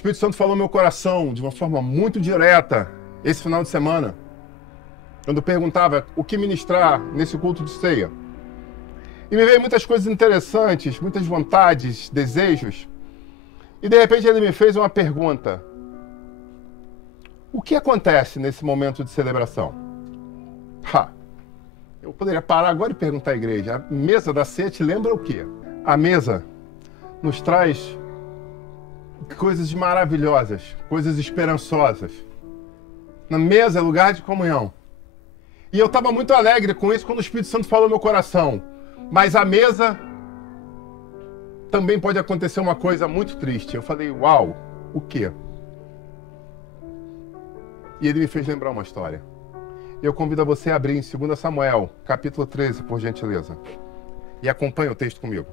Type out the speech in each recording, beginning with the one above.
Espírito Santo falou no meu coração de uma forma muito direta esse final de semana, quando eu perguntava o que ministrar nesse culto de ceia. E me veio muitas coisas interessantes, muitas vontades, desejos. E de repente ele me fez uma pergunta. O que acontece nesse momento de celebração? Eu poderia parar agora e perguntar à igreja. A mesa da ceia te lembra o quê? A mesa nos traz coisas maravilhosas, coisas esperançosas. Na mesa é lugar de comunhão. E eu estava muito alegre com isso quando o Espírito Santo falou no meu coração. Mas à mesa também pode acontecer uma coisa muito triste. Eu falei, uau, o quê? E ele me fez lembrar uma história. Eu convido a você a abrir em 2 Samuel, capítulo 13, por gentileza. E acompanhe o texto comigo.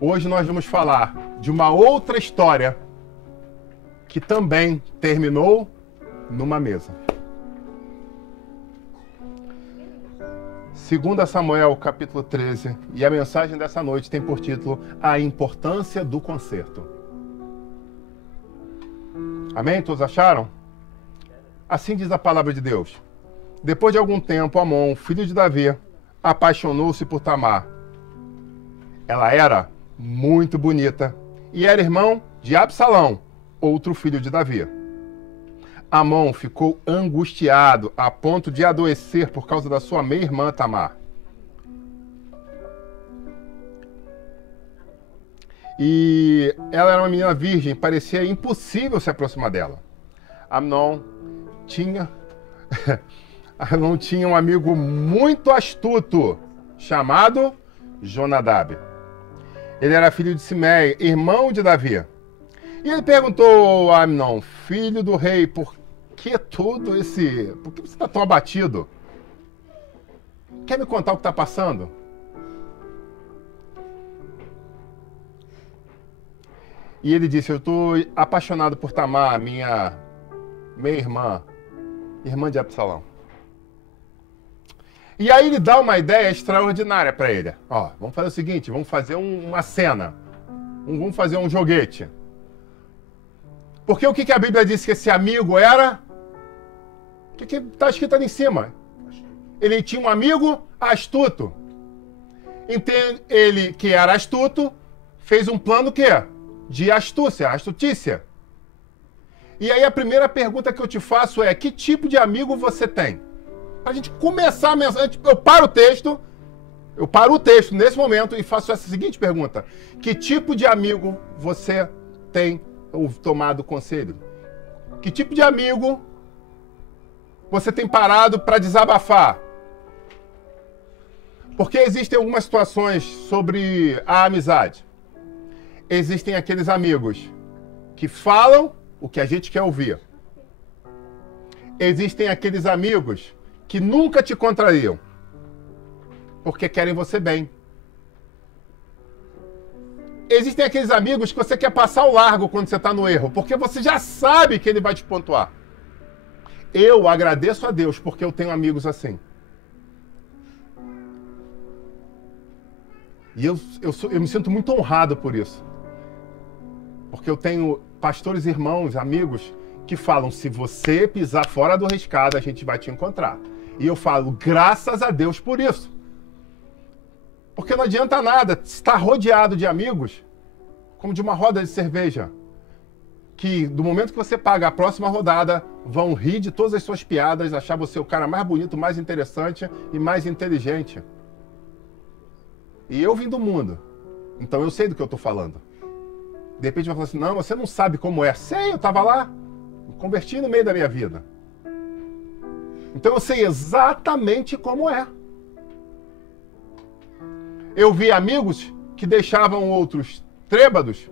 Hoje nós vamos falar de uma outra história que também terminou numa mesa. 2 Samuel, capítulo 13, e a mensagem dessa noite tem por título A Importância do Conserto. Amém? Todos acharam? Assim diz a palavra de Deus. Depois de algum tempo, Amon, filho de Davi, apaixonou-se por Tamar. Ela era muito bonita e era irmão de Absalão, outro filho de Davi. Amon ficou angustiado a ponto de adoecer por causa da sua meia-irmã Tamar. E ela era uma menina virgem, parecia impossível se aproximar dela. Amnon tinha um amigo muito astuto, chamado Jonadab. Ele era filho de Simei, irmão de Davi. E ele perguntou a Amnon, filho do rei, por que você está tão abatido? Quer me contar o que está passando? E ele disse, eu estou apaixonado por Tamar, minha irmã de Absalão. E aí ele dá uma ideia extraordinária para ele. Ó, vamos fazer o seguinte, vamos fazer uma cena. Vamos fazer um joguete. Porque o que a Bíblia diz que esse amigo era? O que está escrito ali em cima? Ele tinha um amigo astuto. Então, ele, que era astuto, fez um plano que de astutícia. E aí a primeira pergunta que eu te faço é, que tipo de amigo você tem? Para a gente começar a mensagem, eu paro o texto nesse momento e faço essa seguinte pergunta. Que tipo de amigo você tem tomado conselho? Que tipo de amigo você tem parado para desabafar? Porque existem algumas situações sobre a amizade. Existem aqueles amigos que falam o que a gente quer ouvir. Existem aqueles amigos que nunca te contrariam, porque querem você bem. Existem aqueles amigos que você quer passar o largo quando você está no erro, porque você já sabe que ele vai te pontuar. Eu agradeço a Deus porque eu tenho amigos assim. E eu me sinto muito honrado por isso. Porque eu tenho pastores, irmãos, amigos que falam, se você pisar fora do riscado, a gente vai te encontrar. E eu falo, graças a Deus por isso. Porque não adianta nada estar rodeado de amigos, como de uma roda de cerveja, que do momento que você paga a próxima rodada, vão rir de todas as suas piadas, achar você o cara mais bonito, mais interessante e mais inteligente. E eu vim do mundo, então eu sei do que eu estou falando. De repente vai falar assim, não, você não sabe como é. Sei, eu estava lá, me converti no meio da minha vida. Então eu sei exatamente como é. Eu vi amigos que deixavam outros trêbados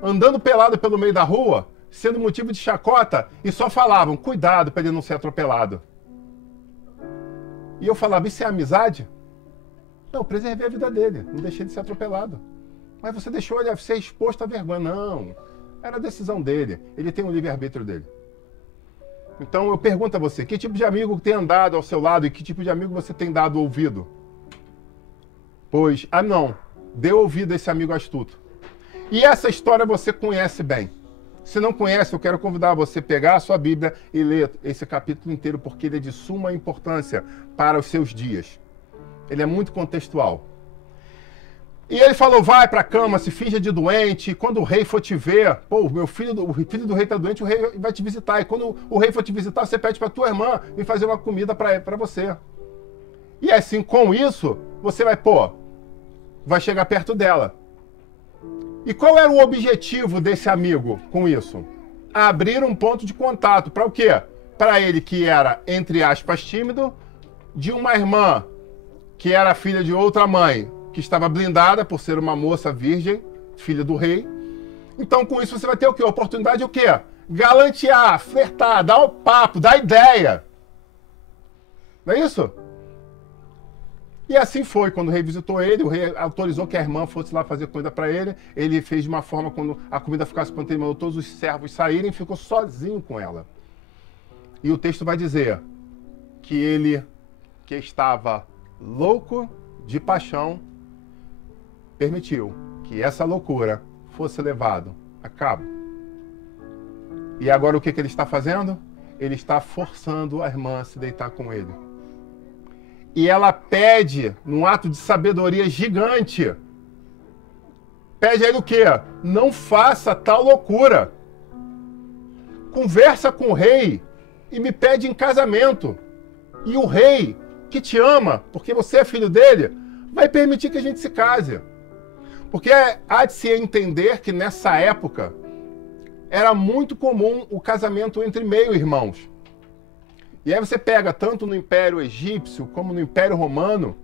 andando pelado pelo meio da rua, sendo motivo de chacota, e só falavam, cuidado para ele não ser atropelado. E eu falava, isso é amizade? Não, preservei a vida dele, não deixei de ser atropelado. Mas você deixou ele ser exposto à vergonha. Não, era a decisão dele, ele tem o livre-arbítrio dele. Então eu pergunto a você, que tipo de amigo tem andado ao seu lado e que tipo de amigo você tem dado ouvido? Pois, não, deu ouvido a esse amigo astuto. E essa história você conhece bem. Se não conhece, eu quero convidar você a pegar a sua Bíblia e ler esse capítulo inteiro, porque ele é de suma importância para os seus dias. Ele é muito contextual. E ele falou, vai para a cama, se finja de doente, quando o rei for te ver, pô, o filho do rei está doente, o rei vai te visitar. E quando o rei for te visitar, você pede para tua irmã vir fazer uma comida para você. E assim, com isso, você vai chegar perto dela. E qual era o objetivo desse amigo com isso? Abrir um ponto de contato. Para o quê? Para ele que era, entre aspas, tímido, de uma irmã que era filha de outra mãe, que estava blindada por ser uma moça virgem, filha do rei. Então, com isso, você vai ter o quê? A oportunidade de o quê? Galantear, flertar, dar um papo, dar ideia. Não é isso? E assim foi. Quando o rei visitou ele, o rei autorizou que a irmã fosse lá fazer comida para ele. Ele fez de uma forma, quando a comida ficasse pronta, ele mandou todos os servos saírem e ficou sozinho com ela. E o texto vai dizer que ele, que estava louco de paixão, permitiu que essa loucura fosse levado a cabo. E agora o que ele está fazendo? Ele está forçando a irmã a se deitar com ele. E ela pede, num ato de sabedoria gigante, pede a ele o quê? Não faça tal loucura. Conversa com o rei e me pede em casamento. E o rei, que te ama, porque você é filho dele, vai permitir que a gente se case. Porque há de se entender que nessa época era muito comum o casamento entre meio-irmãos. E aí você pega tanto no Império Egípcio como no Império Romano,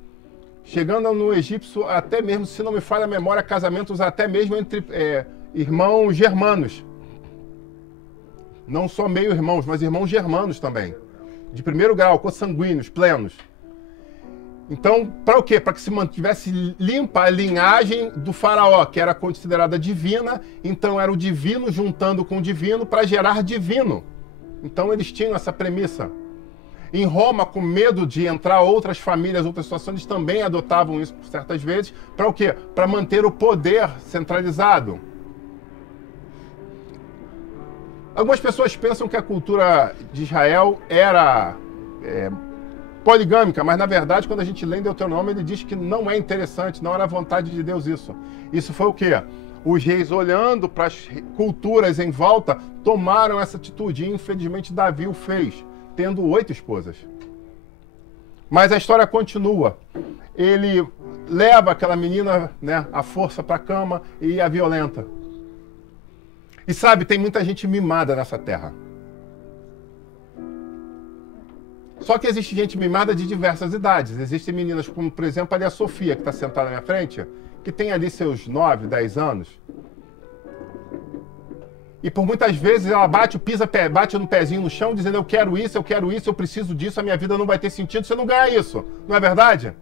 chegando no egípcio até mesmo, se não me falha a memória, casamentos até mesmo entre irmãos germanos. Não só meio-irmãos, mas irmãos germanos também. De primeiro grau, consanguíneos, plenos. Então, para o quê? Para que se mantivesse limpa a linhagem do faraó, que era considerada divina, então era o divino juntando com o divino para gerar divino. Então eles tinham essa premissa. Em Roma, com medo de entrar outras famílias, outras situações, eles também adotavam isso por certas vezes. Para o quê? Para manter o poder centralizado. Algumas pessoas pensam que a cultura de Israel era poligâmica, mas na verdade, quando a gente lê em Deuteronômio, ele diz que não é interessante, não era a vontade de Deus isso. Isso foi o quê? Os reis, olhando para as culturas em volta, tomaram essa atitude. E, infelizmente, Davi o fez, tendo 8 esposas. Mas a história continua. Ele leva aquela menina, né, à força para a cama e a violenta. E sabe, tem muita gente mimada nessa terra. Só que existe gente mimada de diversas idades. Existem meninas como, por exemplo, ali a Sofia, que está sentada na minha frente, que tem ali seus 9, 10 anos. E por muitas vezes ela bate no pezinho no chão, dizendo eu quero isso, eu preciso disso, a minha vida não vai ter sentido se eu não ganhar isso. Não é verdade?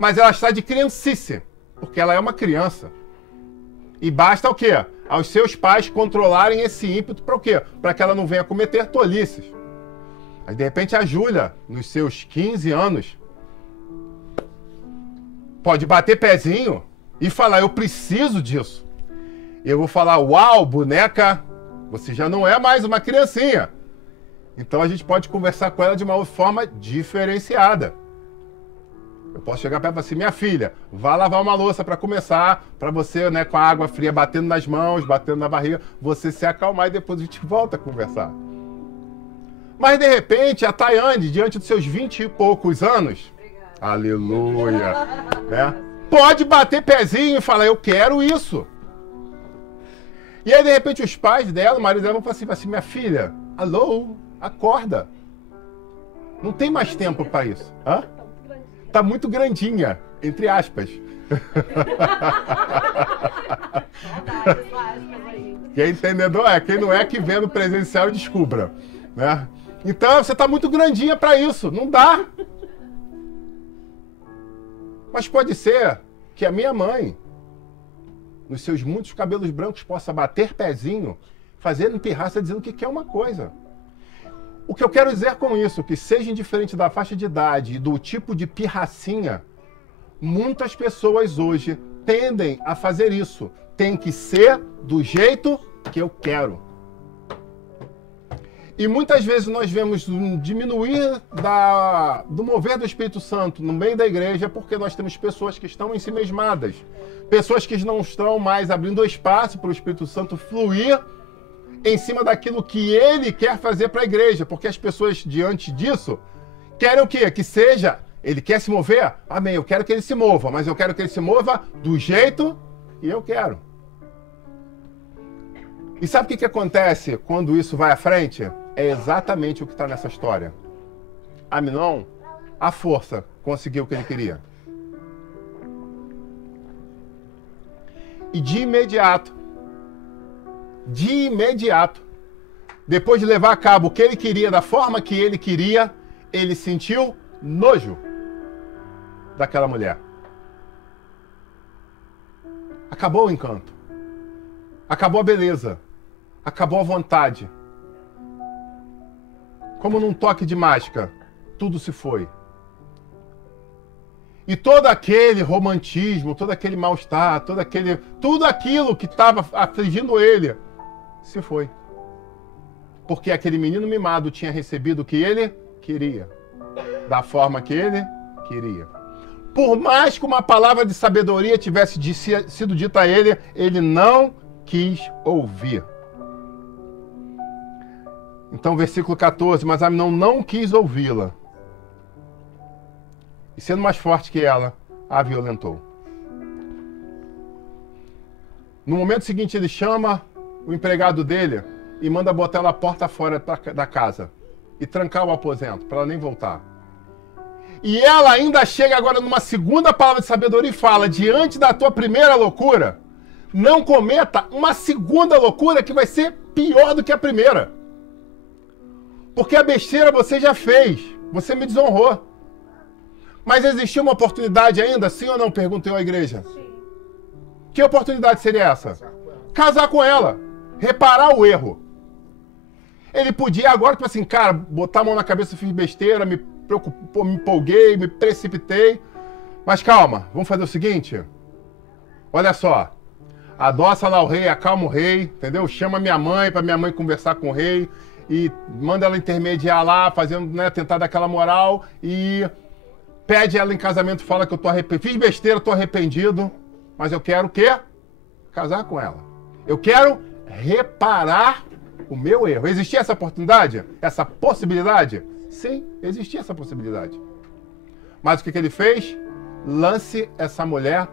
Mas ela está de criancice, porque ela é uma criança. E basta o quê? Aos seus pais controlarem esse ímpeto para o quê? Para que ela não venha cometer tolices. Aí, de repente, a Júlia, nos seus 15 anos, pode bater pezinho e falar, eu preciso disso. E eu vou falar, uau, boneca, você já não é mais uma criancinha. Então a gente pode conversar com ela de uma forma diferenciada. Eu posso chegar perto e falar assim, minha filha, vá lavar uma louça para começar, para você, né, com a água fria batendo nas mãos, batendo na barriga, você se acalmar e depois a gente volta a conversar. Mas, de repente, a Tayane, diante dos seus 20 e poucos anos, aleluia, né, pode bater pezinho e falar, eu quero isso. E aí, de repente, os pais dela, o marido dela, vão falar assim, minha filha, alô, acorda. Não tem mais tempo para isso. Hã? Tá muito grandinha, entre aspas. Quem é entendedor quem não é que vê no presencial e descubra, né? Então, você tá muito grandinha para isso, não dá. Mas pode ser que a minha mãe, nos seus muitos cabelos brancos, possa bater pezinho, fazendo pirraça, dizendo que quer uma coisa. O que eu quero dizer com isso, que seja indiferente da faixa de idade e do tipo de pirracinha, Muitas pessoas hoje tendem a fazer isso. Tem que ser do jeito que eu quero. E muitas vezes nós vemos diminuir do mover do Espírito Santo no meio da igreja porque nós temos pessoas que estão ensimesmadas. Pessoas que não estão mais abrindo espaço para o Espírito Santo fluir em cima daquilo que ele quer fazer para a igreja. Porque as pessoas, diante disso, querem o quê? Que seja, ele quer se mover? Amém, eu quero que ele se mova, mas eu quero que ele se mova do jeito que eu quero. E sabe o que acontece quando isso vai à frente? É exatamente o que está nessa história. Amnon, à força, conseguiu o que ele queria. E de imediato, depois de levar a cabo o que ele queria, da forma que ele queria, ele sentiu nojo daquela mulher. Acabou o encanto. Acabou a beleza. Acabou a vontade. Como num toque de mágica, tudo se foi. E todo aquele romantismo, todo aquele mal-estar, tudo aquilo que estava afligindo ele, se foi. Porque aquele menino mimado tinha recebido o que ele queria, da forma que ele queria. Por mais que uma palavra de sabedoria tivesse sido dita a ele, ele não quis ouvir. Então, versículo 14, mas Amnon não quis ouvi-la. E sendo mais forte que ela, a violentou. No momento seguinte, ele chama o empregado dele e manda botar ela a porta fora da casa e trancar o aposento, para ela nem voltar. E ela ainda chega agora numa segunda palavra de sabedoria e fala, diante da tua primeira loucura, não cometa uma segunda loucura que vai ser pior do que a primeira. Porque a besteira você já fez, você me desonrou. Mas existia uma oportunidade ainda, sim ou não? Perguntei à igreja. Sim. Que oportunidade seria essa? Casar com ela. Reparar o erro. Ele podia agora, tipo assim, cara, botar a mão na cabeça, fiz besteira, me preocupou, me empolguei, me precipitei. Mas calma, vamos fazer o seguinte. Olha só. Adoça lá o rei, acalma o rei, entendeu? Chama minha mãe, para minha mãe conversar com o rei. E manda ela intermediar lá, fazendo, né, tentar dar aquela moral. E pede ela em casamento, fala que eu tô arrependido. Fiz besteira, tô arrependido. Mas eu quero o quê? Casar com ela. Eu quero reparar o meu erro. Existia essa oportunidade? Essa possibilidade? Sim, existia essa possibilidade. Mas o que ele fez? Lance essa mulher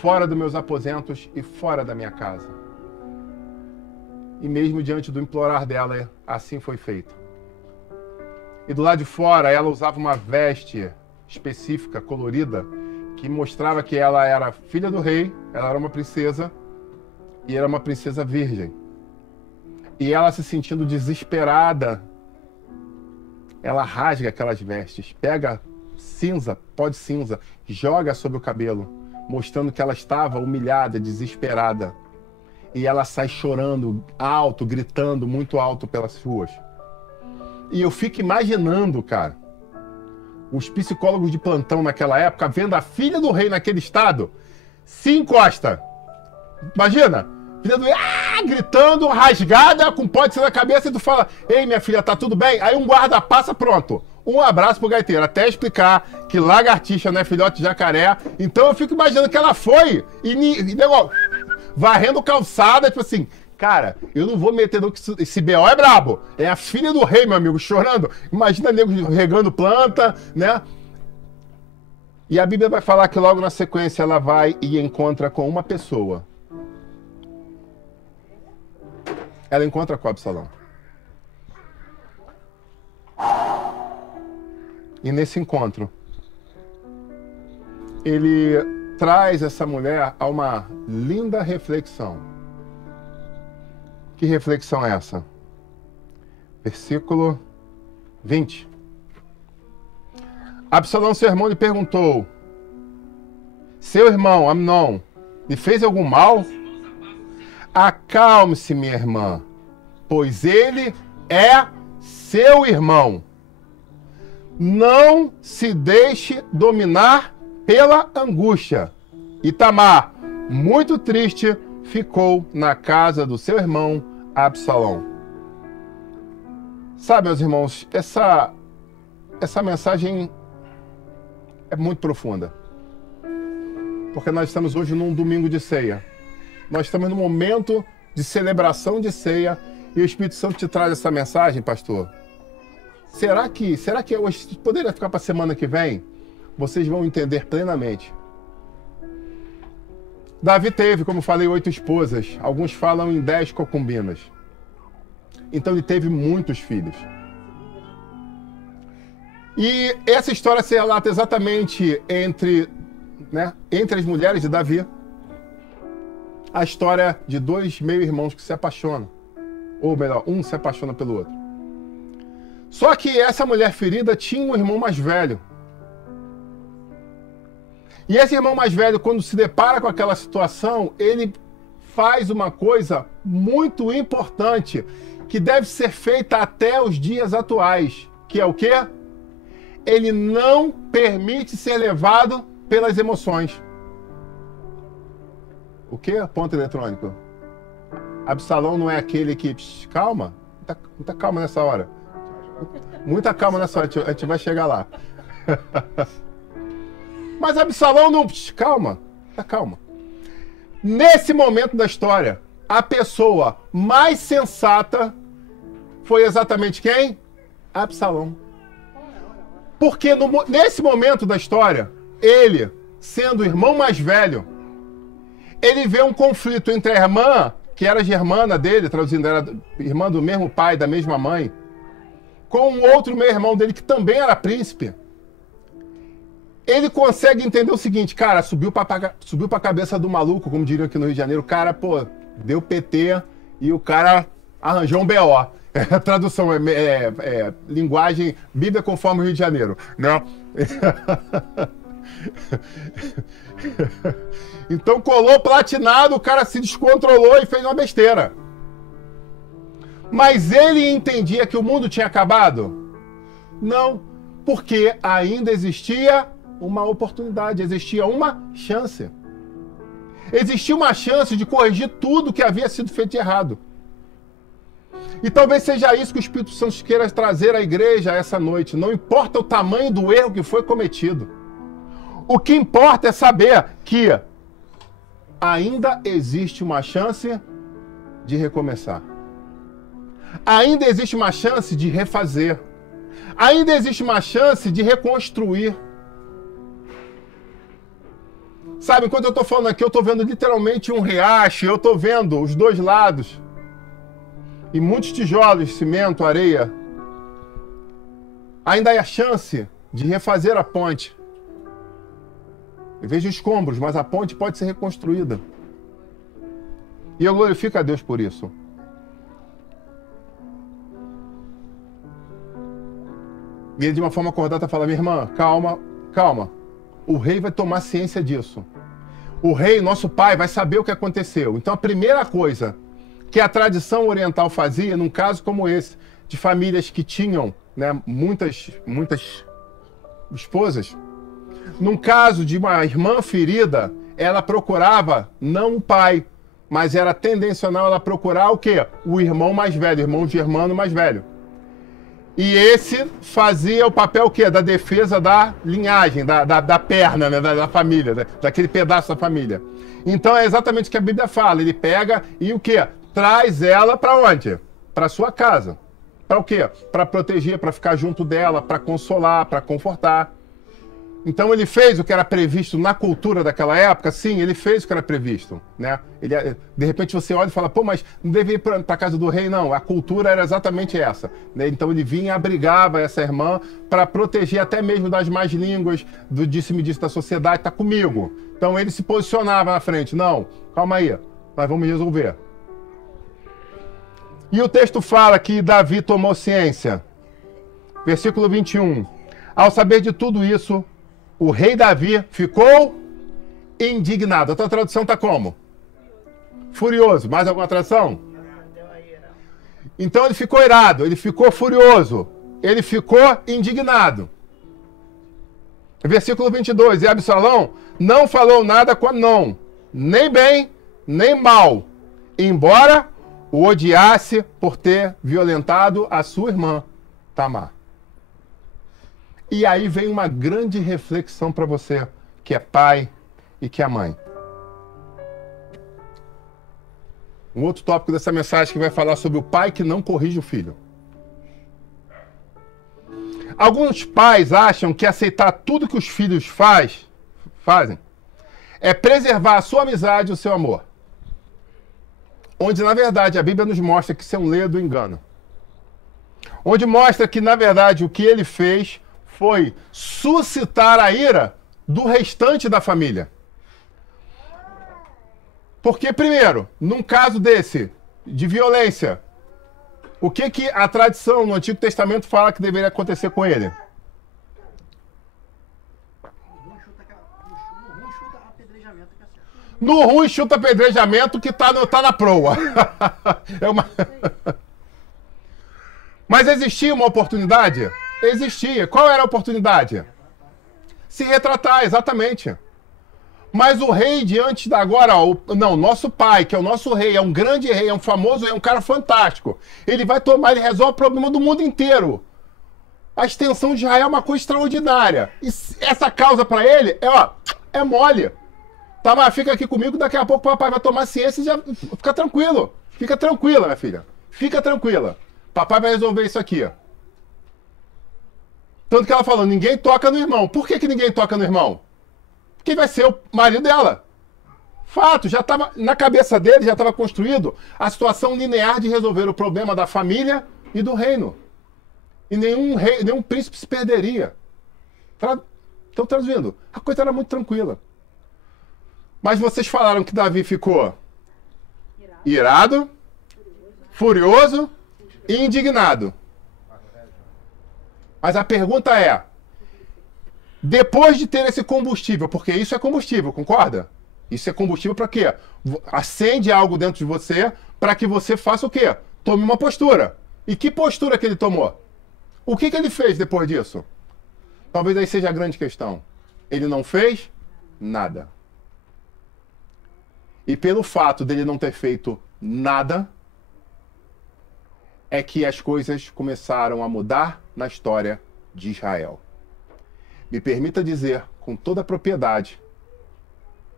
fora dos meus aposentos e fora da minha casa. E mesmo diante do implorar dela, assim foi feito. E do lado de fora, ela usava uma veste específica, colorida, que mostrava que ela era filha do rei, ela era uma princesa, e era uma princesa virgem. E ela, se sentindo desesperada, ela rasga aquelas vestes, pega cinza, pó de cinza, joga sobre o cabelo, mostrando que ela estava humilhada, desesperada. E ela sai chorando alto, gritando muito alto pelas ruas. E eu fico imaginando, cara, os psicólogos de plantão naquela época, vendo a filha do rei naquele estado, se encosta. Imagina, filha do rei, gritando, rasgada, com pó de cinza na cabeça, e tu fala, ei, minha filha, tá tudo bem? Aí um guarda passa, pronto. Um abraço pro gaiteiro, até explicar que lagartixa não é filhote de jacaré. Então eu fico imaginando que ela foi e negócio, varrendo calçada, tipo assim, cara, eu não vou meter no que esse B.O. é brabo. É a filha do rei, meu amigo, chorando. Imagina nego regando planta, né? E a Bíblia vai falar que logo na sequência ela vai e encontra com uma pessoa. Ela encontra com Absalão. E nesse encontro, ele traz essa mulher a uma linda reflexão. Que reflexão é essa? Versículo 20. Absalão, seu irmão, lhe perguntou: seu irmão, Amnon, lhe fez algum mal? Acalme-se, minha irmã, pois ele é seu irmão. Não se deixe dominar pela angústia. E Tamar, muito triste, ficou na casa do seu irmão Absalão. Sabe, meus irmãos, essa mensagem é muito profunda. Porque nós estamos hoje num domingo de ceia. Nós estamos num momento de celebração de ceia e o Espírito Santo te traz essa mensagem, pastor. Será que hoje poderia ficar para a semana que vem? Vocês vão entender plenamente. Davi teve, como falei, 8 esposas. Alguns falam em 10 concubinas. Então ele teve muitos filhos. E essa história se relata exatamente entre as mulheres de Davi. A história de 2 meio-irmãos que se apaixonam. Ou melhor, um se apaixona pelo outro. Só que essa mulher ferida tinha um irmão mais velho. E esse irmão mais velho, quando se depara com aquela situação, ele faz uma coisa muito importante, que deve ser feita até os dias atuais, que é o quê? Ele não permite ser levado pelas emoções. O quê? Ponto eletrônico. Absalão não é aquele que... calma. Muita calma nessa hora. Muita calma nessa hora. A gente vai chegar lá. Mas Absalão não... calma. Calma. Nesse momento da história, a pessoa mais sensata foi exatamente quem? Absalão. Porque nesse momento da história, ele, sendo o irmão mais velho, ele vê um conflito entre a irmã, que era germana dele, traduzindo, era irmã do mesmo pai, da mesma mãe, com um outro meio-irmão dele, que também era príncipe. Ele consegue entender o seguinte, cara, subiu pra cabeça do maluco, como diriam aqui no Rio de Janeiro, o cara, pô, deu PT e o cara arranjou um BO. Tradução, linguagem, Bíblia conforme o Rio de Janeiro, né? Então colou platinado, o cara se descontrolou e fez uma besteira. Mas ele entendia que o mundo tinha acabado? Não, porque ainda existia uma oportunidade, existia uma chance. Existia uma chance de corrigir tudo que havia sido feito de errado. E talvez seja isso que o Espírito Santo queira trazer à igreja essa noite. Não importa o tamanho do erro que foi cometido. O que importa é saber que ainda existe uma chance de recomeçar. Ainda existe uma chance de refazer. Ainda existe uma chance de reconstruir. Sabe, enquanto eu estou falando aqui, eu estou vendo literalmente um riacho, eu estou vendo os dois lados. E muitos tijolos, cimento, areia. Ainda há chance de refazer a ponte. Eu vejo escombros, mas a ponte pode ser reconstruída. E eu glorifico a Deus por isso. E ele, de uma forma acordada, fala, minha irmã, calma, calma. O rei vai tomar ciência disso. O rei, nosso pai, vai saber o que aconteceu. Então, a primeira coisa que a tradição oriental fazia, num caso como esse, de famílias que tinham, né, muitas esposas, num caso de uma irmã ferida, ela procurava não o pai, mas era tendencional ela procurar o quê? O irmão mais velho, irmão germano mais velho. E esse fazia o papel o quê? Da defesa da linhagem, da perna, né, da família, daquele pedaço da família. Então é exatamente o que a Bíblia fala. Ele pega e o quê? Traz ela para onde? Para sua casa. Para o quê? Para proteger, para ficar junto dela, para consolar, para confortar. Então ele fez o que era previsto na cultura daquela época? Sim, ele fez o que era previsto, né? De repente você olha e fala, pô, mas não devia ir para a casa do rei, não. A cultura era exatamente essa, né? Então ele vinha e abrigava essa irmã para proteger até mesmo das más línguas, do disse-me-disse da sociedade, tá comigo. Então ele se posicionava na frente, não, calma aí, nós vamos resolver. E o texto fala que Davi tomou ciência. Versículo 21. Ao saber de tudo isso, o rei Davi ficou indignado. A tua tradução está como? Furioso. Mais alguma tradução? Então ele ficou irado, ele ficou furioso, ele ficou indignado. Versículo 22. E Absalão não falou nada com Amnon, nem bem, nem mal, embora o odiasse por ter violentado a sua irmã, Tamar. E aí vem uma grande reflexão para você, que é pai e que é mãe. Um outro tópico dessa mensagem que vai falar sobre o pai que não corrige o filho. Alguns pais acham que aceitar tudo que os filhos fazem é preservar a sua amizade e o seu amor. Onde, na verdade, a Bíblia nos mostra que isso é um ledo engano. Onde mostra que, na verdade, o que ele fez foi suscitar a ira do restante da família. Porque, primeiro, num caso desse, de violência, o que a tradição no Antigo Testamento fala que deveria acontecer com ele? No ruim chuta apedrejamento que tá na proa. Mas existia uma oportunidade? Existia. Qual era a oportunidade? Se retratar, exatamente. Mas o rei diante da agora, nosso pai, que é o nosso rei, é um grande rei, é um famoso rei, é um cara fantástico. Ele vai tomar, ele resolve o problema do mundo inteiro. A extensão de Israel é uma coisa extraordinária. E essa causa para ele é mole. Tá, mas fica aqui comigo, daqui a pouco o papai vai tomar ciência e já fica tranquilo. Fica tranquila, minha filha. Fica tranquila. Papai vai resolver isso aqui. Tanto que ela falou, ninguém toca no irmão. Por que ninguém toca no irmão? Quem vai ser o marido dela? Fato, já estava na cabeça dele, já estava construído a situação linear de resolver o problema da família e do reino. E nenhum príncipe se perderia. Estão traduzindo. A coisa era muito tranquila. Mas vocês falaram que Davi ficou irado, furioso e indignado. Mas a pergunta é, depois de ter esse combustível, porque isso é combustível, concorda? Isso é combustível para quê? Acende algo dentro de você para que você faça o quê? Tome uma postura. E que postura que ele tomou? O que ele fez depois disso? Talvez aí seja a grande questão. Ele não fez nada. E pelo fato dele não ter feito nada, é que as coisas começaram a mudar na história de Israel. Me permita dizer, com toda a propriedade,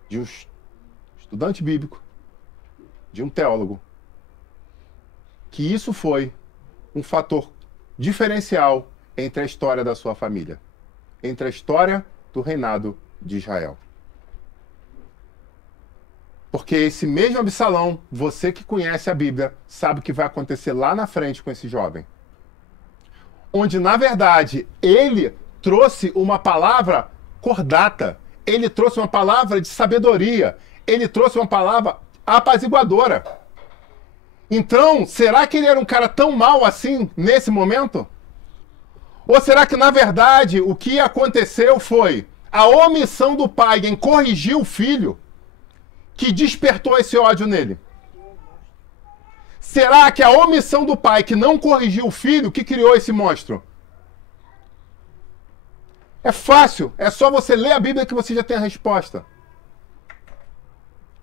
de um estudante bíblico, de um teólogo, que isso foi um fator diferencial entre a história da sua família, entre a história do reinado de Israel. Porque esse mesmo Absalão, você que conhece a Bíblia, sabe o que vai acontecer lá na frente com esse jovem. Onde, na verdade, ele trouxe uma palavra cordata, ele trouxe uma palavra de sabedoria, ele trouxe uma palavra apaziguadora. Então, será que ele era um cara tão mau assim, nesse momento? Ou será que, na verdade, o que aconteceu foi a omissão do pai em corrigir o filho que despertou esse ódio nele? Será que a omissão do pai que não corrigiu o filho que criou esse monstro? É fácil, é só você ler a Bíblia que você já tem a resposta.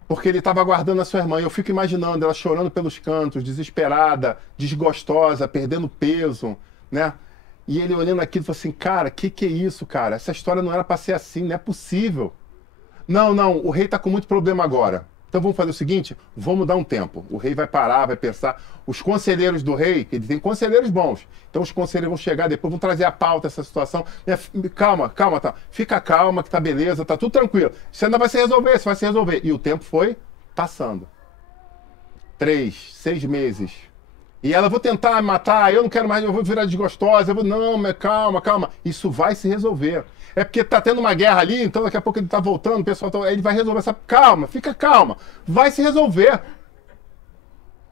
Porque ele estava aguardando a sua irmã. Eu fico imaginando ela chorando pelos cantos, desesperada, desgostosa, perdendo peso, né? E ele olhando aquilo e falou assim, cara, que é isso, cara? Essa história não era para ser assim, não é possível. Não, o rei está com muito problema agora. Então vamos fazer o seguinte, vamos dar um tempo. O rei vai parar, vai pensar. Os conselheiros do rei, ele tem conselheiros bons. Então os conselheiros vão chegar depois, vão trazer a pauta, essa situação. Calma, tá. Fica calma, que tá beleza, tá tudo tranquilo. Isso ainda vai se resolver, isso vai se resolver. E o tempo foi passando. 3, 6 meses. E ela, vou tentar matar, eu não quero mais, eu vou virar desgostosa. Não, mas calma. Isso vai se resolver. É porque tá tendo uma guerra ali, então daqui a pouco ele tá voltando, o pessoal ele vai resolver essa... Calma, fica calma. Vai se resolver.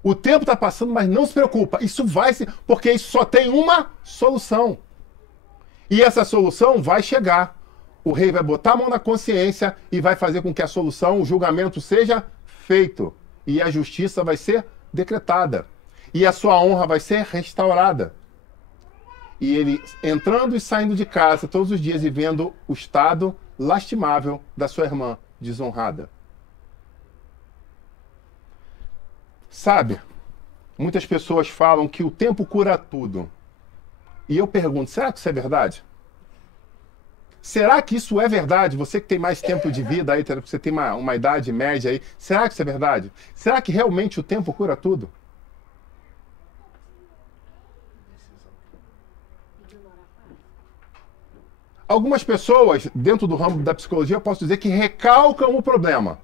O tempo tá passando, mas não se preocupa. Isso vai se... Porque isso só tem uma solução. E essa solução vai chegar. O rei vai botar a mão na consciência e vai fazer com que a solução, o julgamento seja feito. E a justiça vai ser decretada. E a sua honra vai ser restaurada. E ele entrando e saindo de casa todos os dias e vendo o estado lastimável da sua irmã desonrada. Sabe, muitas pessoas falam que o tempo cura tudo. E eu pergunto, será que isso é verdade? Será que isso é verdade? Você que tem mais tempo de vida aí, você tem uma idade média aí, será que isso é verdade? Será que realmente o tempo cura tudo? Algumas pessoas, dentro do ramo da psicologia, eu posso dizer que recalcam o problema.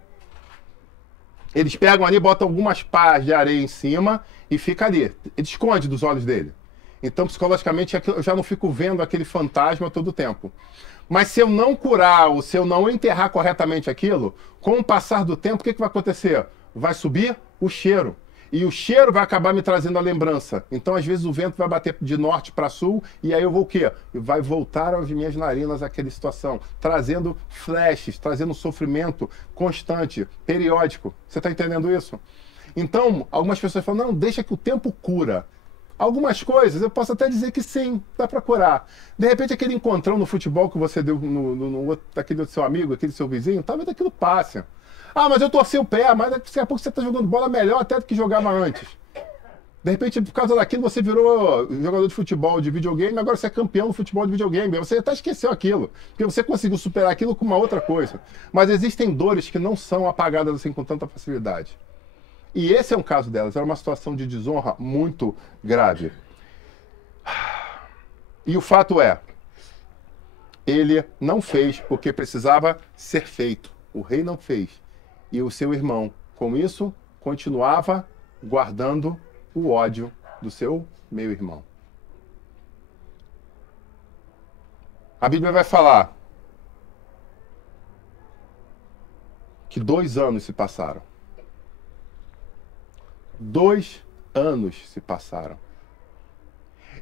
Eles pegam ali, botam algumas pás de areia em cima e fica ali. Ele esconde dos olhos dele. Então, psicologicamente, eu já não fico vendo aquele fantasma todo o tempo. Mas se eu não curar ou se eu não enterrar corretamente aquilo, com o passar do tempo, o que vai acontecer? Vai subir o cheiro. E o cheiro vai acabar me trazendo a lembrança. Então, às vezes, o vento vai bater de norte para sul, e aí eu vou o quê? Vai voltar às minhas narinas aquela situação, trazendo flashes, trazendo sofrimento constante, periódico. Você está entendendo isso? Então, algumas pessoas falam, não, deixa que o tempo cura. Algumas coisas eu posso até dizer que sim, dá para curar. De repente, aquele encontrão no futebol que você deu daquele seu amigo, aquele seu vizinho, talvez aquilo passe. Ah, mas eu torci o pé, mas daqui a pouco você está jogando bola melhor até do que jogava antes. De repente, por causa daquilo, você virou jogador de futebol, de videogame, agora você é campeão do futebol de videogame. Você até esqueceu aquilo, porque você conseguiu superar aquilo com uma outra coisa. Mas existem dores que não são apagadas assim com tanta facilidade. E esse é um caso delas, era uma situação de desonra muito grave. E o fato é, ele não fez o que precisava ser feito. O rei não fez. E o seu irmão, com isso, continuava guardando o ódio do seu meio-irmão. A Bíblia vai falar que 2 anos se passaram. 2 anos se passaram.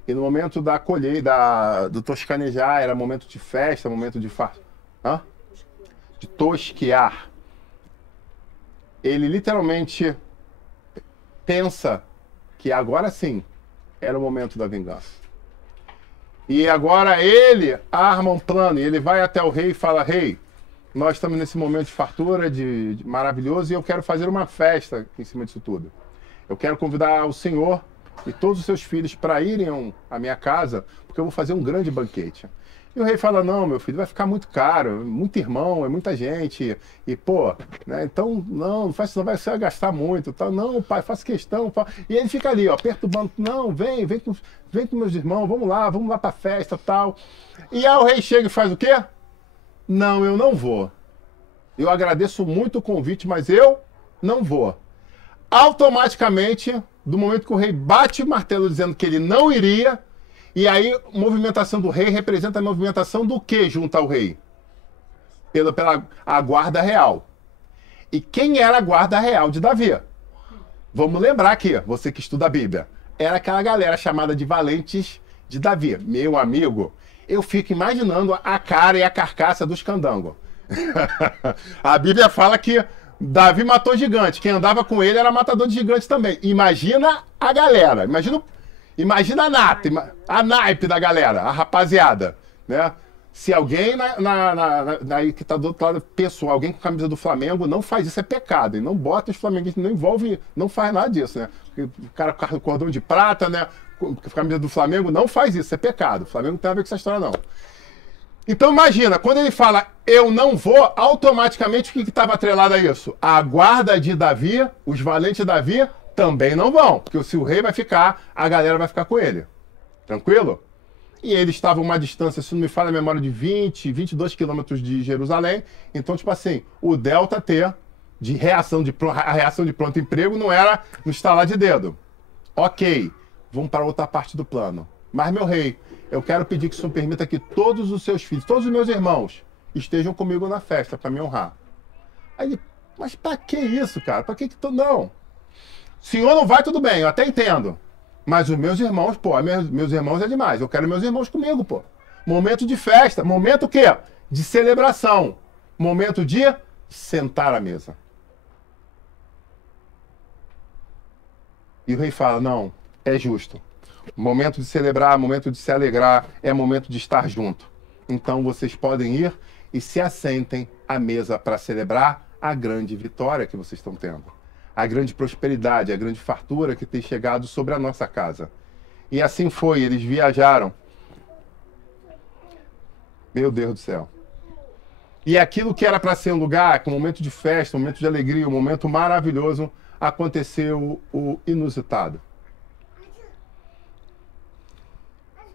E no momento da colheita, do toscanejar, era momento de festa, momento de de tosquear. Ele literalmente pensa que agora sim era o momento da vingança. E agora ele arma um plano, e ele vai até o rei e fala, rei, nós estamos nesse momento de fartura, de maravilhoso, e eu quero fazer uma festa em cima disso tudo. Eu quero convidar o senhor e todos os seus filhos para irem à minha casa, porque eu vou fazer um grande banquete. E o rei fala, não, meu filho, vai ficar muito caro, muito irmão, é muita gente, e pô, né, então, não faz isso, não você vai gastar muito, tá? Não, pai, faça questão, pai. E ele fica ali, ó, perturbando, não, vem com meus irmãos, vamos lá pra festa, tal. E aí o rei chega e faz o quê? Não, eu não vou. Eu agradeço muito o convite, mas eu não vou. Automaticamente, do momento que o rei bate o martelo dizendo que ele não iria, e aí, a movimentação do rei representa a movimentação do que junto ao rei? Pela a guarda real. E quem era a guarda real de Davi? Vamos lembrar aqui, você que estuda a Bíblia. Era aquela galera chamada de valentes de Davi. Meu amigo, eu fico imaginando a cara e a carcaça dos candangos. A Bíblia fala que Davi matou gigante. Quem andava com ele era matador de gigantes também. Imagina a galera, imagina a naipe da galera, a rapaziada, né? Se alguém que tá do outro lado pensou, alguém com camisa do Flamengo, não faz isso, é pecado. E não bota os flamenguistas, não envolve, não faz nada disso, né? O cara com cordão de prata, né? Com camisa do Flamengo, não faz isso, é pecado. O Flamengo não tem a ver com essa história, não. Então imagina, quando ele fala, eu não vou, automaticamente o que estava atrelado a isso? A guarda de Davi, os valentes de Davi, também não vão, porque se o rei vai ficar, a galera vai ficar com ele. Tranquilo? E eles estavam a uma distância, se não me falha a memória, de 22 quilômetros de Jerusalém. Então, tipo assim, o delta T de a reação de pronto emprego não era no estalar de dedo. Ok, vamos para outra parte do plano. Mas, meu rei, eu quero pedir que o senhor permita que todos os seus filhos, todos os meus irmãos, estejam comigo na festa para me honrar. Aí ele, mas para que isso, cara? Para que não? Senhor não vai, tudo bem, eu até entendo. Mas os meus irmãos, pô, meus irmãos é demais. Eu quero meus irmãos comigo, pô. Momento de festa. Momento o quê? De celebração. Momento de sentar à mesa. E o rei fala, não, é justo. Momento de celebrar, momento de se alegrar, é momento de estar junto. Então vocês podem ir e se assentem à mesa para celebrar a grande vitória que vocês estão tendo. A grande prosperidade, a grande fartura que tem chegado sobre a nossa casa. E assim foi, eles viajaram. Meu Deus do céu. E aquilo que era para ser um lugar, um momento de festa, um momento de alegria, um momento maravilhoso, aconteceu o inusitado.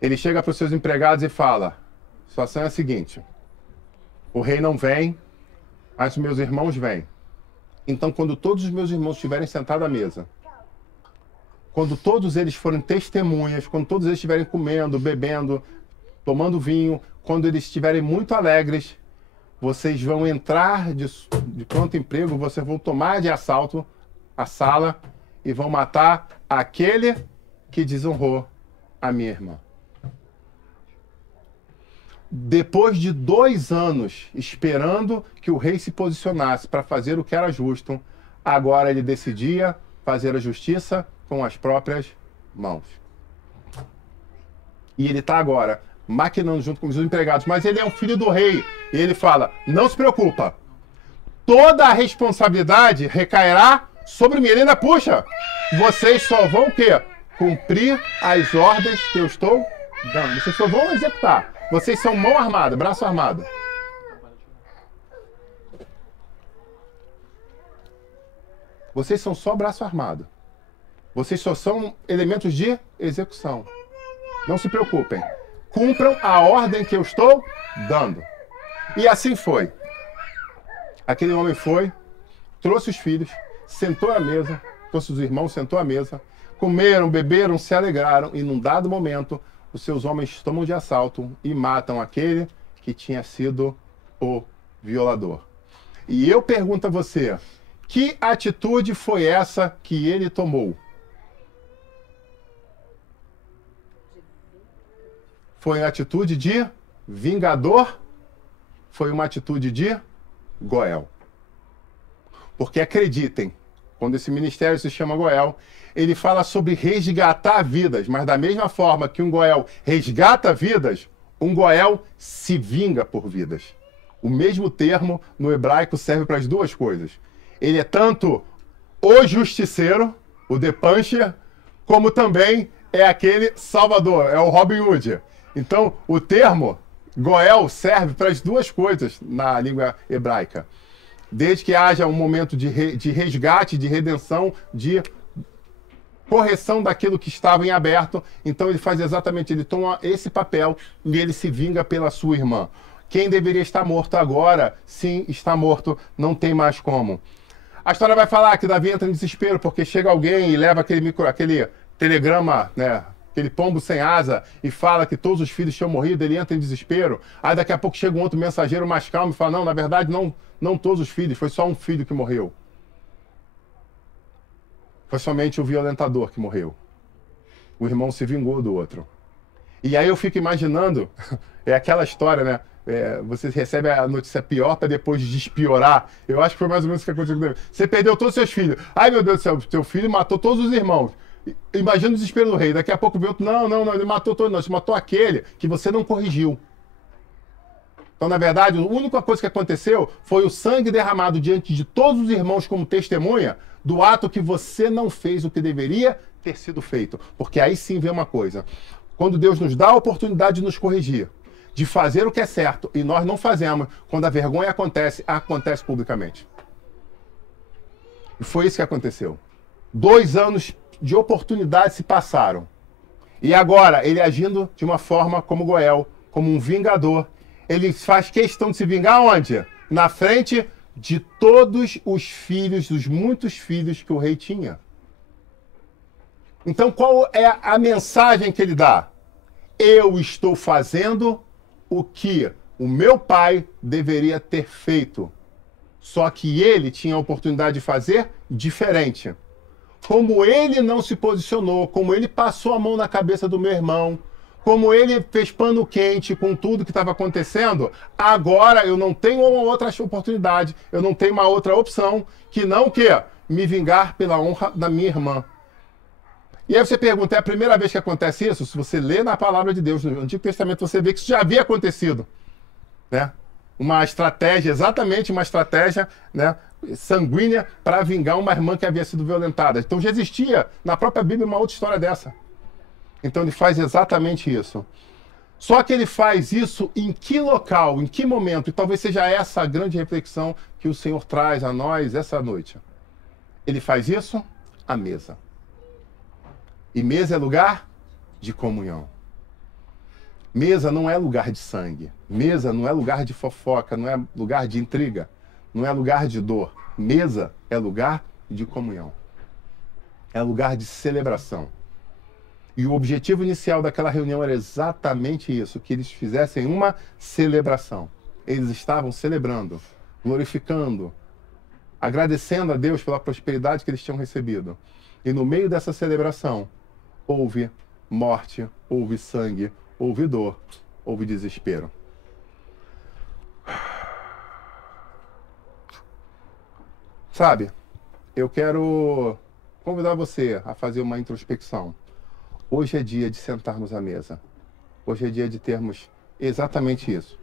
Ele chega para os seus empregados e fala: a situação é a seguinte, o rei não vem, mas meus irmãos vêm. Então, quando todos os meus irmãos estiverem sentados à mesa, quando todos eles forem testemunhas, quando todos eles estiverem comendo, bebendo, tomando vinho, quando eles estiverem muito alegres, vocês vão entrar de pronto emprego, vocês vão tomar de assalto a sala e vão matar aquele que desonrou a minha irmã. Depois de 2 anos esperando que o rei se posicionasse para fazer o que era justo, agora ele decidia fazer a justiça com as próprias mãos. E ele está agora maquinando junto com os empregados, mas ele é um filho do rei. E ele fala: não se preocupa, toda a responsabilidade recairá sobre mim. Ele ainda puxa: vocês só vão o quê? Cumprir as ordens que eu estou dando. Vocês só vão executar. Vocês são mão armada, braço armado. Vocês são só braço armado. Vocês só são elementos de execução. Não se preocupem. Cumpram a ordem que eu estou dando. E assim foi. Aquele homem foi, trouxe os filhos, sentou à mesa, trouxe os irmãos, sentou à mesa, comeram, beberam, se alegraram, e num dado momento, os seus homens tomam de assalto e matam aquele que tinha sido o violador. E eu pergunto a você, que atitude foi essa que ele tomou? Foi uma atitude de vingador? Foi uma atitude de Goel? Porque acreditem, quando esse ministério se chama Goel, ele fala sobre resgatar vidas, mas da mesma forma que um Goel resgata vidas, um Goel se vinga por vidas. O mesmo termo no hebraico serve para as duas coisas. Ele é tanto o justiceiro, o The Puncher, como também é aquele salvador, é o Robin Hood. Então, o termo Goel serve para as duas coisas na língua hebraica. Desde que haja um momento de resgate, de redenção, de correção daquilo que estava em aberto, então ele faz exatamente, ele toma esse papel e ele se vinga pela sua irmã. Quem deveria estar morto agora, sim, está morto, não tem mais como. A história vai falar que Davi entra em desespero porque chega alguém e leva aquele telegrama, né, aquele pombo sem asa, e fala que todos os filhos tinham morrido, ele entra em desespero. Aí daqui a pouco chega um outro mensageiro mais calmo e fala: não, na verdade não todos os filhos, foi só um filho que morreu. Foi somente o violentador que morreu. O irmão se vingou do outro. E aí eu fico imaginando, é aquela história, né? Você recebe a notícia pior para depois despiorar. Eu acho que foi mais ou menos o que aconteceu comigo. Você perdeu todos os seus filhos. Ai, meu Deus do céu, seu filho matou todos os irmãos. Imagina o desespero do rei. Daqui a pouco vê outro: não, ele matou todos, não, ele matou aquele que você não corrigiu. Então, na verdade, a única coisa que aconteceu foi o sangue derramado diante de todos os irmãos como testemunha do ato que você não fez o que deveria ter sido feito. Porque aí sim vem uma coisa. Quando Deus nos dá a oportunidade de nos corrigir, de fazer o que é certo, e nós não fazemos, quando a vergonha acontece publicamente. E foi isso que aconteceu. 2 anos de oportunidade se passaram. E agora, ele agindo de uma forma como Goel, como um vingador, ele faz questão de se vingar onde? Na frente de todos os filhos, dos muitos filhos que o rei tinha. Então, qual é a mensagem que ele dá? Eu estou fazendo o que o meu pai deveria ter feito. Só que ele tinha a oportunidade de fazer diferente. Como ele não se posicionou, como ele passou a mão na cabeça do meu irmão, como ele fez pano quente com tudo que estava acontecendo, agora eu não tenho uma outra oportunidade, eu não tenho uma outra opção que não que me vingar pela honra da minha irmã. E aí você pergunta, é a primeira vez que acontece isso? Se você lê na palavra de Deus, no Antigo Testamento, você vê que isso já havia acontecido, né? Uma estratégia, exatamente uma estratégia, né, sanguínea para vingar uma irmã que havia sido violentada. Então já existia na própria Bíblia uma outra história dessa. Então ele faz exatamente isso. Só que ele faz isso em que local, em que momento? E talvez seja essa a grande reflexão que o Senhor traz a nós essa noite. Ele faz isso à mesa. E mesa é lugar de comunhão. Mesa não é lugar de sangue. Mesa não é lugar de fofoca, não é lugar de intriga, não é lugar de dor. Mesa é lugar de comunhão. É lugar de celebração. E o objetivo inicial daquela reunião era exatamente isso, que eles fizessem uma celebração. Eles estavam celebrando, glorificando, agradecendo a Deus pela prosperidade que eles tinham recebido. E no meio dessa celebração, houve morte, houve sangue, houve dor, houve desespero. Sabe, eu quero convidar você a fazer uma introspecção. Hoje é dia de sentarmos à mesa. Hoje é dia de termos exatamente isso.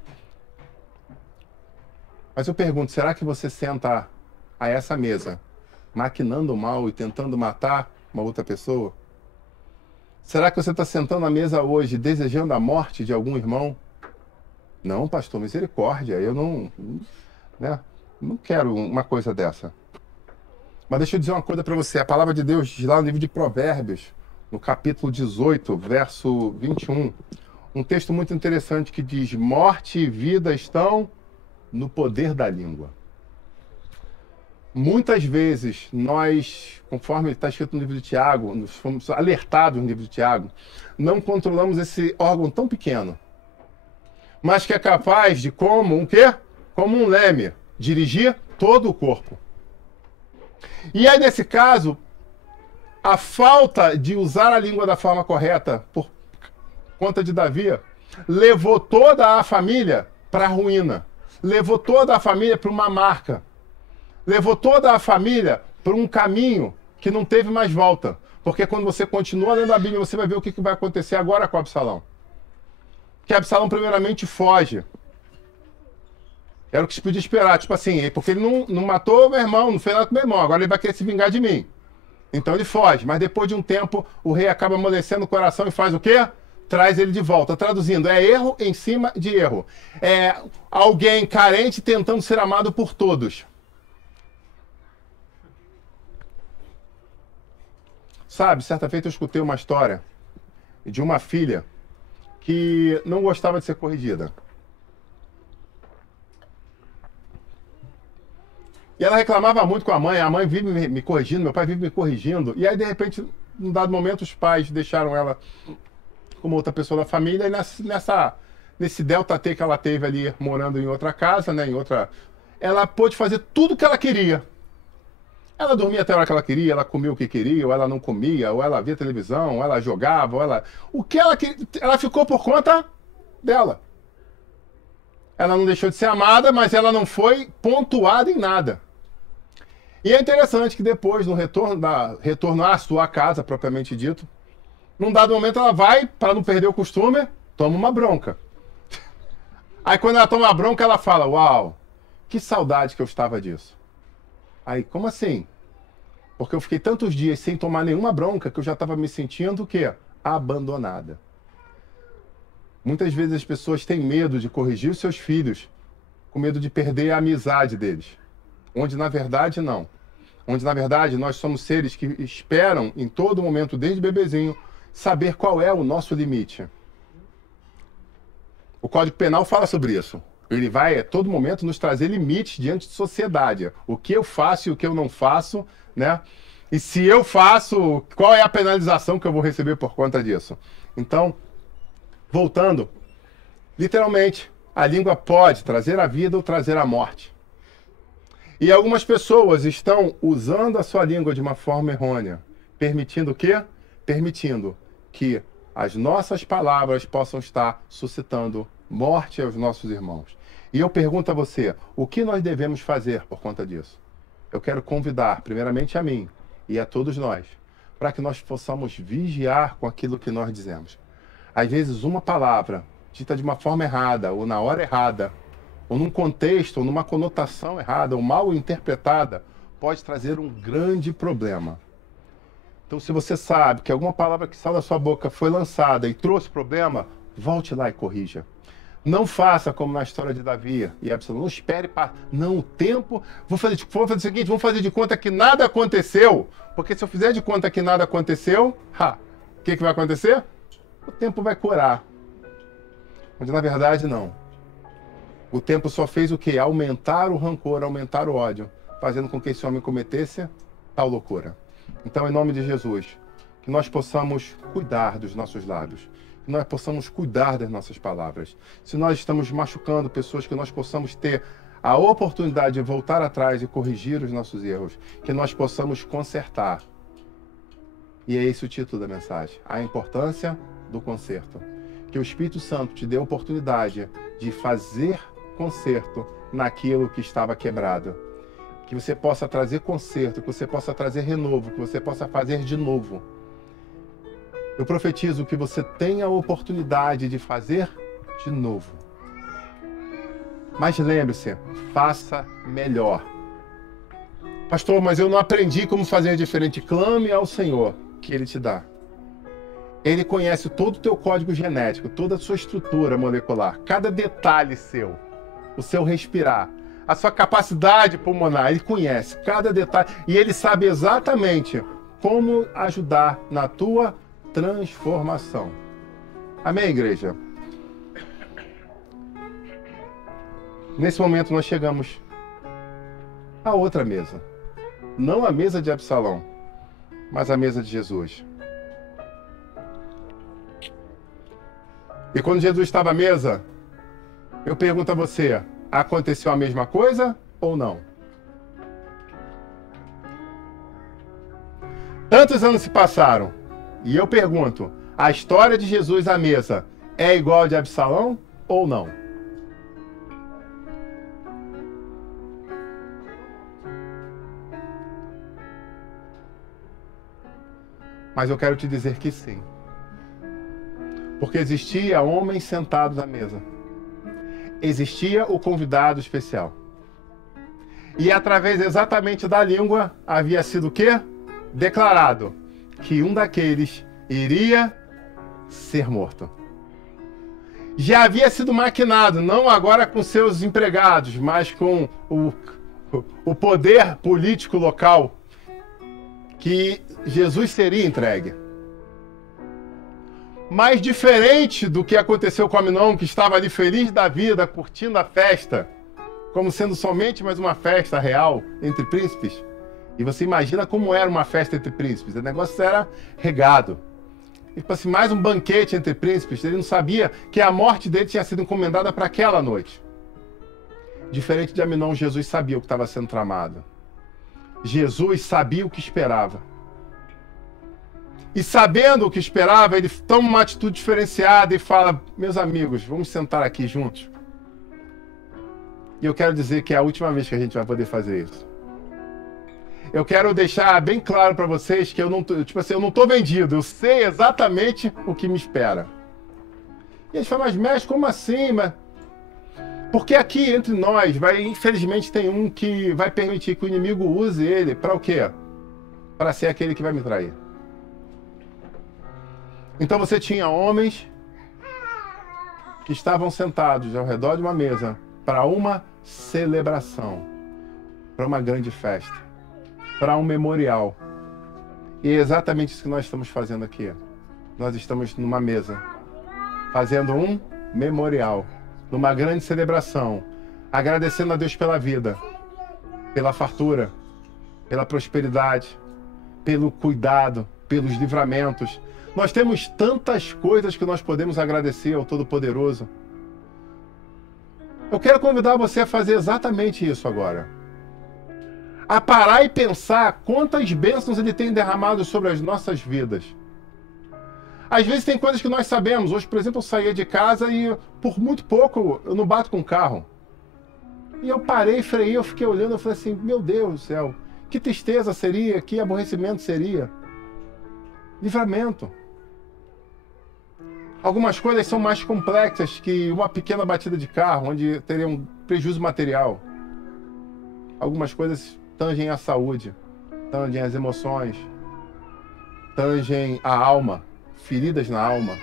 Mas eu pergunto, será que você senta a essa mesa maquinando mal e tentando matar uma outra pessoa? Será que você está sentando à mesa hoje desejando a morte de algum irmão? Não, pastor, misericórdia, eu não quero uma coisa dessa. Mas deixa eu dizer uma coisa para você. A palavra de Deus diz lá no livro de Provérbios, no capítulo 18, verso 21, um texto muito interessante que diz: morte e vida estão no poder da língua. Muitas vezes nós, conforme está escrito no livro de Tiago, nos fomos alertados no livro de Tiago, não controlamos esse órgão tão pequeno, mas que é capaz de, como um quê? Como um leme, dirigir todo o corpo. E aí, nesse caso, a falta de usar a língua da forma correta por conta de Davi levou toda a família para a ruína, levou toda a família para uma marca. Levou toda a família por um caminho que não teve mais volta. Porque quando você continua lendo a Bíblia, você vai ver o que vai acontecer agora com Absalão. Que Absalão primeiramente foge. Era o que se podia esperar. Tipo assim, porque ele não matou meu irmão, não fez nada com meu irmão. Agora ele vai querer se vingar de mim. Então ele foge. Mas depois de um tempo, o rei acaba amolecendo o coração e faz o quê? Traz ele de volta. Traduzindo, é erro em cima de erro. É alguém carente tentando ser amado por todos. Sabe, certa feita eu escutei uma história de uma filha que não gostava de ser corrigida. E ela reclamava muito com a mãe vive me corrigindo, meu pai vive me corrigindo. E aí, de repente, num dado momento, os pais deixaram ela como outra pessoa da família. E nesse delta T que ela teve ali, morando em outra casa, né, ela pôde fazer tudo o que ela queria. Ela dormia até a hora que ela queria, ela comia o que queria, ou ela não comia, ou ela via televisão, ou ela jogava, ou ela... O que ela queria, ela ficou por conta dela. Ela não deixou de ser amada, mas ela não foi pontuada em nada. E é interessante que depois, no retorno à sua casa, propriamente dito, num dado momento ela vai, para não perder o costume, toma uma bronca. Aí quando ela toma a bronca, ela fala: uau, que saudade que eu estava disso. Aí, como assim? Porque eu fiquei tantos dias sem tomar nenhuma bronca que eu já estava me sentindo o quê? Abandonada. Muitas vezes as pessoas têm medo de corrigir os seus filhos, com medo de perder a amizade deles. Onde na verdade não. Onde na verdade nós somos seres que esperam em todo momento, desde bebezinho, saber qual é o nosso limite. O Código Penal fala sobre isso. Ele vai a todo momento nos trazer limites diante de sociedade. O que eu faço e o que eu não faço, né? E se eu faço, qual é a penalização que eu vou receber por conta disso? Então, voltando, literalmente, a língua pode trazer a vida ou trazer a morte. E algumas pessoas estão usando a sua língua de uma forma errônea, permitindo o quê? Permitindo que as nossas palavras possam estar suscitando morte aos nossos irmãos. E eu pergunto a você, o que nós devemos fazer por conta disso? Eu quero convidar, primeiramente a mim e a todos nós, para que nós possamos vigiar com aquilo que nós dizemos. Às vezes, uma palavra dita de uma forma errada, ou na hora errada, ou num contexto, ou numa conotação errada, ou mal interpretada, pode trazer um grande problema. Então, se você sabe que alguma palavra que saiu da sua boca foi lançada e trouxe problema, volte lá e corrija. Não faça como na história de Davi e Absalão. Não espere para... Não, o tempo... Vou fazer o seguinte, vamos fazer de conta que nada aconteceu. Porque se eu fizer de conta que nada aconteceu, o que vai acontecer? O tempo vai curar. Mas na verdade, não. O tempo só fez o quê? Aumentar o rancor, aumentar o ódio, fazendo com que esse homem cometesse tal loucura. Então, em nome de Jesus, que nós possamos cuidar dos nossos lábios, que nós possamos cuidar das nossas palavras. Se nós estamos machucando pessoas, que nós possamos ter a oportunidade de voltar atrás e corrigir os nossos erros, que nós possamos consertar. E é esse o título da mensagem, a importância do conserto. Que o Espírito Santo te dê a oportunidade de fazer conserto naquilo que estava quebrado. Que você possa trazer conserto, que você possa trazer renovo, que você possa fazer de novo. Eu profetizo que você tenha a oportunidade de fazer de novo. Mas lembre-se, faça melhor. Pastor, mas eu não aprendi como fazer diferente. Clame ao Senhor, que Ele te dá. Ele conhece todo o teu código genético, toda a sua estrutura molecular, cada detalhe seu, o seu respirar, a sua capacidade pulmonar. Ele conhece cada detalhe e Ele sabe exatamente como ajudar na tua transformação. Amém, igreja? Nesse momento nós chegamos à outra mesa. Não a mesa de Absalão, mas a mesa de Jesus. E quando Jesus estava à mesa, eu pergunto a você, aconteceu a mesma coisa ou não? Tantos anos se passaram, e eu pergunto, a história de Jesus à mesa é igual a de Absalão ou não? Mas eu quero te dizer que sim. Porque existia homens sentados à mesa. Existia o convidado especial. E através exatamente da língua havia sido o quê? Declarado que um daqueles iria ser morto. Já havia sido maquinado, não agora com seus empregados, mas com o poder político local, que Jesus seria entregue. Mas diferente do que aconteceu com Aminon, que estava ali feliz da vida, curtindo a festa, como sendo somente mais uma festa real entre príncipes. E você imagina como era uma festa entre príncipes. O negócio era regado. E tipo assim, mais um banquete entre príncipes. Ele não sabia que a morte dele tinha sido encomendada para aquela noite. Diferente de Aminon, Jesus sabia o que estava sendo tramado. Jesus sabia o que esperava. E sabendo o que esperava, ele toma uma atitude diferenciada e fala, meus amigos, vamos sentar aqui juntos. E eu quero dizer que é a última vez que a gente vai poder fazer isso. Eu quero deixar bem claro para vocês que eu não tô vendido, eu sei exatamente o que me espera. E eles falam, mas mestre, como assim? Porque aqui entre nós, infelizmente tem um que vai permitir que o inimigo use ele para o quê? Para ser aquele que vai me trair. Então você tinha homens que estavam sentados ao redor de uma mesa para uma celebração, para uma grande festa, para um memorial. E é exatamente isso que nós estamos fazendo aqui. Nós estamos numa mesa, fazendo um memorial, numa grande celebração, agradecendo a Deus pela vida, pela fartura, pela prosperidade, pelo cuidado, pelos livramentos. Nós temos tantas coisas que nós podemos agradecer ao Todo-Poderoso. Eu quero convidar você a fazer exatamente isso agora. A parar e pensar quantas bênçãos Ele tem derramado sobre as nossas vidas. Às vezes tem coisas que nós sabemos. Hoje, por exemplo, eu saía de casa e por muito pouco eu não bato com o carro. E eu parei, freiei, eu fiquei olhando, eu falei assim, meu Deus do céu, que tristeza seria, que aborrecimento seria. livramento. Algumas coisas são mais complexas que uma pequena batida de carro, onde teria um prejuízo material. Algumas coisas tangem a saúde, tangem as emoções, tangem a alma, feridas na alma.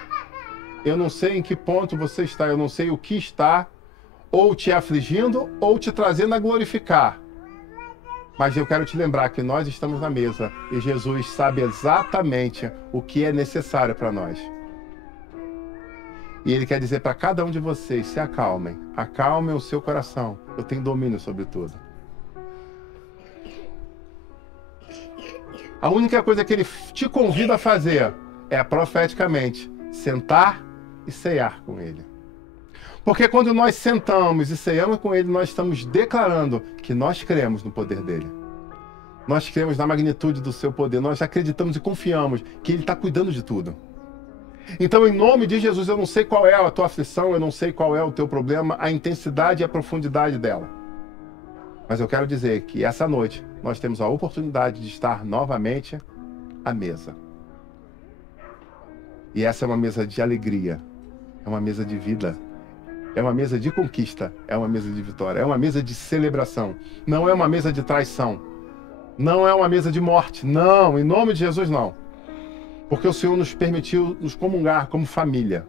Eu não sei em que ponto você está, eu não sei o que está ou te afligindo ou te trazendo a glorificar. Mas eu quero te lembrar que nós estamos na mesa e Jesus sabe exatamente o que é necessário para nós. E Ele quer dizer para cada um de vocês, se acalmem, acalmem o seu coração, eu tenho domínio sobre tudo. A única coisa que Ele te convida a fazer é, profeticamente, sentar e ceiar com Ele. Porque quando nós sentamos e ceiamos com Ele, nós estamos declarando que nós cremos no poder dEle. Nós cremos na magnitude do seu poder, nós acreditamos e confiamos que Ele está cuidando de tudo. Então, em nome de Jesus, eu não sei qual é a tua aflição, eu não sei qual é o teu problema, a intensidade e a profundidade dela. Mas eu quero dizer que essa noite nós temos a oportunidade de estar novamente à mesa. E essa é uma mesa de alegria, é uma mesa de vida, é uma mesa de conquista, é uma mesa de vitória, é uma mesa de celebração. Não é uma mesa de traição, não é uma mesa de morte, não, em nome de Jesus não. Porque o Senhor nos permitiu nos comungar como família.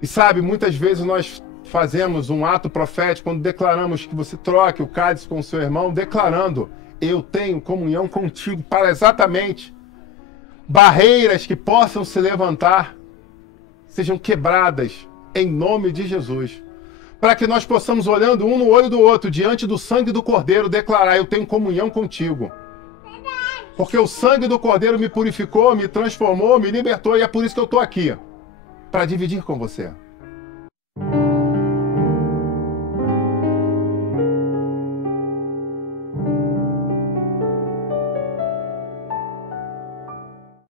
E sabe, muitas vezes nós fazemos um ato profético quando declaramos que você troque o cálice com o seu irmão, declarando, eu tenho comunhão contigo, para exatamente barreiras que possam se levantar, sejam quebradas em nome de Jesus. Para que nós possamos, olhando um no olho do outro, diante do sangue do Cordeiro, declarar, eu tenho comunhão contigo. Porque o sangue do Cordeiro me purificou, me transformou, me libertou, e é por isso que eu estou aqui, para dividir com você.